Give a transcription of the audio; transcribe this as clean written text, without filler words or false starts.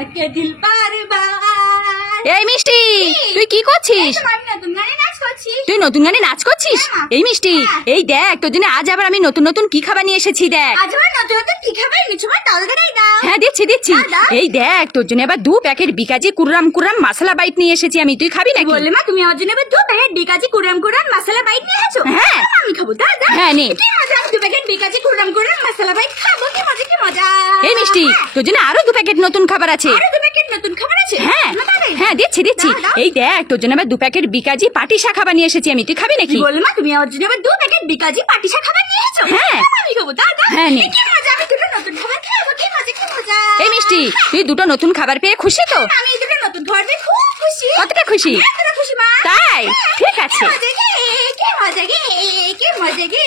धड़के दिल बार बार। এই মিষ্টি, তুই কি করছিস? তুই নতুন গানে নাচ করছিস? এই মিষ্টি, এই দেখ তোর জন্য আজ আবার আমি নতুন নতুন কি খাবার নিয়ে এসেছি। দেখ আজ আমার নতুন নতুন কি খাবার এনেছো? তাড়াতাড়ি দাও। হ্যাঁ দিচ্ছি। এই দেখ তোর জন্য আবার 2 প্যাকেট বিকাজি কুররাম মশলা বাইট নিয়ে এসেছি আমি। তুই খাবি নাকি? বললে মা তুমি আমার জন্য 2 প্যাকেট বিকাজি কুররাম মশলা বাইট নিয়ে এসেছো? হ্যাঁ আমি খাবো। দাদা হ্যাঁ নে। কি মজা, 2 প্যাকেট বিকাজি কুররাম মশলা বাইট খাবো। কি মজা। এই মিষ্টি, তোর জন্য আরো 2 প্যাকেট নতুন খাবার আছে। আরো 2 প্যাকেট নতুন খাবার আছে? হ্যাঁ দিচ্ছি। এই দেখ তোর জন্য আবার 2 প্যাকেট বিকাজি পাটিসা খাবার নিয়ে এসেছি আমি। তুই খাবি নাকি? বললে মা তুমি আমার জন্য 2 প্যাকেট বিকাজি পাটিসা খাবার নিয়ে এসেছো? হ্যাঁ আমি খাবো। দাদা হ্যাঁ নে। কি মজা, আমি 2টো নতুন খাবার খাবো। কি মজা। এই মিষ্টি, তুই 2টো নতুন খাবার পেয়ে খুশি তো? আমি এই 2টো নতুন খাবার পেয়ে খুব খুশি। কতটা খুশি? এতটা খুশি মা। তাই ঠিক আছে। কি মজা গে।